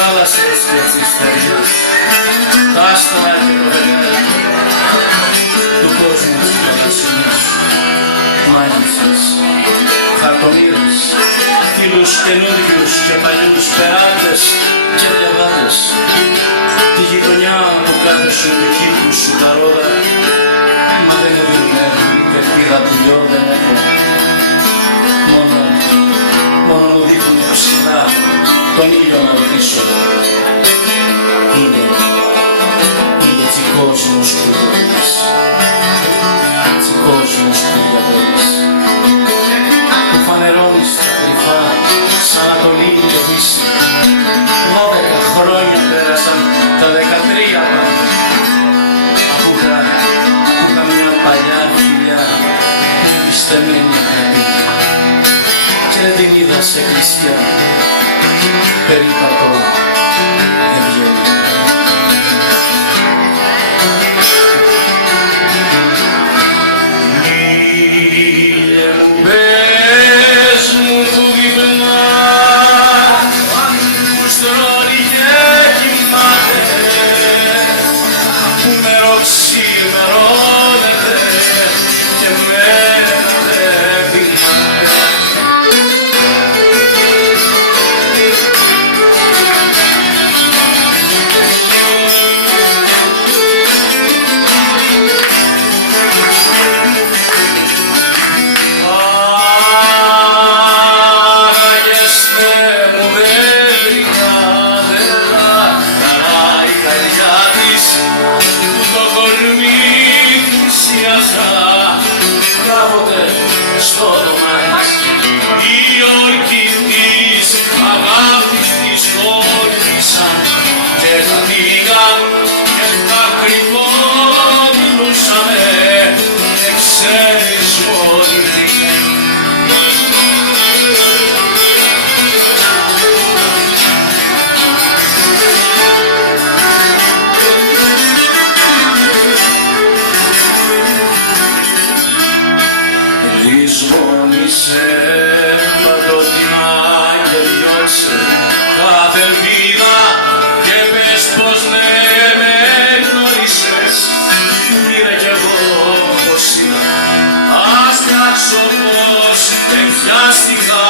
θάλασσες και τις στεριές, τα άστρα και το βενέρι του κόσμου της προτασινής. Μάγισσες, χαρτομύρες, φίλους καινούριους και παλιούς περάτες και διαβάτες, τη γειτονιά που κάθε σου δική σου τα ρόδα, μα δεν μου δίνουν και ελπίδα που λιώ δεν έχω. Μόνο μου δείχνουν ψηλά τον ήλιο να ρωτήσω. Είναι έτσι κόσμος που μπορείς, έτσι κόσμος που διαβαίνεις, που φανερώνεις τα κρυφά σαν Ανατολή και Δύση. 12 χρόνια πέρασαν, τα 13 πάντα, αφού είχα μια παλιά φιλιά εμπιστεμένη αγάπη και δεν την είδα σε κλειστιά, περίπατο δεν βγαίνει. Κάποτε στο δωμάτις οι όρκοι της αγάπης της χώρισαν και τα πήγαν και τα κρυφόμιλουσαμε και ξέρεις ότι λησμόνισε παντοτινά και διώξε κάθε ελπίδα και πες πως ναι με γνώρισες. Μοίρα κι εγώ πως είδα, ας κράξω πως εμφιάστηκα.